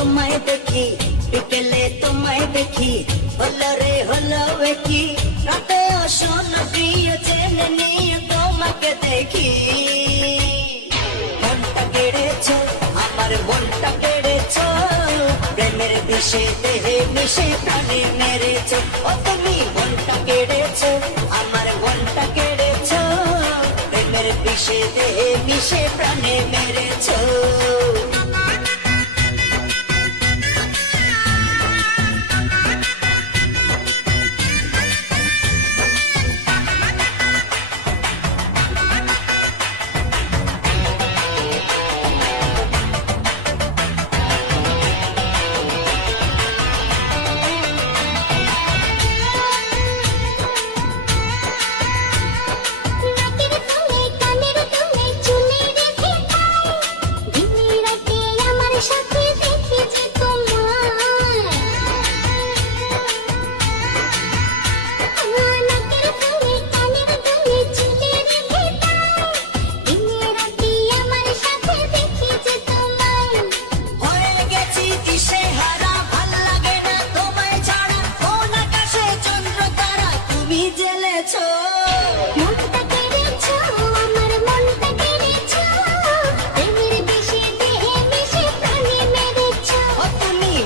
তোমায় দেখি, বিকেলে তোমায় দেখি, হলো রে হলো কি রাতে শোন প্রিয় জেনে নিয়ে তোমাকে দেখি। মনটা কেড়েছো আমার মনটা কেড়েছো, প্রেমের বিষে দেহে মিশে প্রাণে মেরেছো। ও তুমি মনটা কেড়েছো আমার মনটা কেড়েছো, প্রেমের বিষে দেহে মিশে প্রাণে মেরেছো।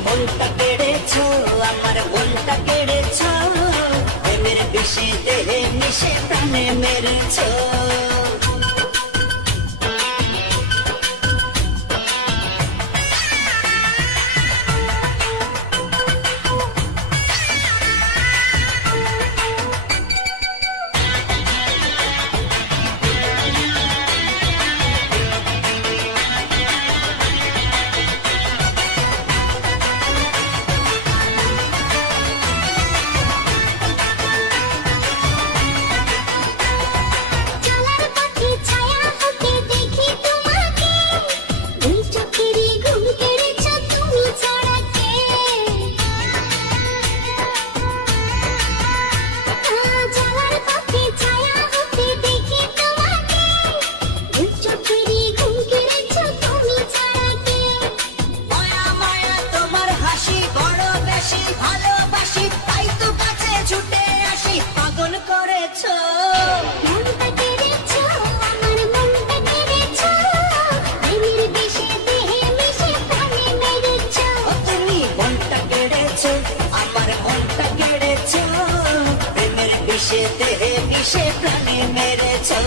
মনটা কেড়েছো আমার মনটা কেড়েছো, প্রেমের বিষে দেহে মিশে প্রাণে মেরেছো। ভালোবাসি তাই তো কাছে ছুটে আসি, পাগল করেছো মনটা কেড়েছো আমার মনটা কেড়েছো, প্রেমের বিষে দেহে মিশে প্রাণে মেরেছো। তুমি মনটা কেড়েছো আমার মনটা কেড়েছো, প্রেমের বিষে দেহে মিশে প্রাণে মেরেছো।